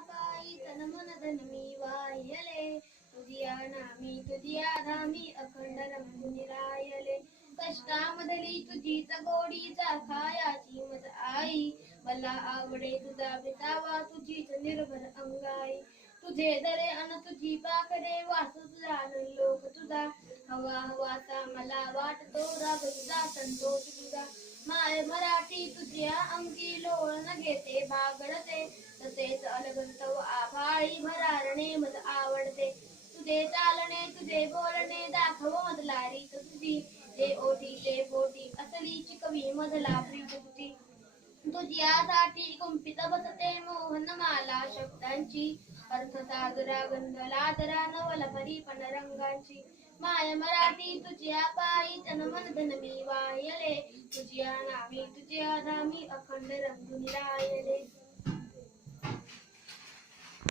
पायी तन मन धन मी वाह्यले तुझिया नामी तुझिया धामी अखंड रंगुनी कष्टामधली तुझीच गोडीचा खायाची मज आई. मला आवडे तुझा बितावा तुझीच निर्भर अंगाई. तुझे दरे अन तुझी पाकडे वास तुझा लोक तुझा. हवा हवाचा मला वाटतो राग तुझा संतोष तुझा. माय मराठी तुझ्या अंगी लोळण घेते बागडते. तसेच अलगंत आभाळी भरारणे मत आवडते. तुझे चालणे तुझे बोलणे दाखव मधलारी तुझी जे ओटी ते बोटी असली चिकवी मधला प्रीत तुझी तुझ्यासाठी कुंपित बसते मोहन माला शब्दांची. अर्थ सागरा गंध लादरा नवल परी पण रंगांची. माय मराठी तुझ्या पायी तन मन धन मी वायले. तुझ्या नामी तुझ्या नामी अखंड रंगुनी राय